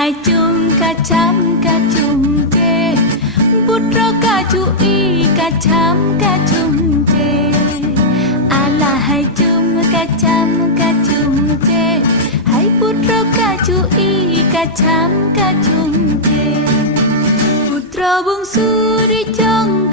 hai chung ka chung je putra ka chu I ka chung je ala hai chung ka chung je hai putra ka chu I ka chung je putra bungsu di jong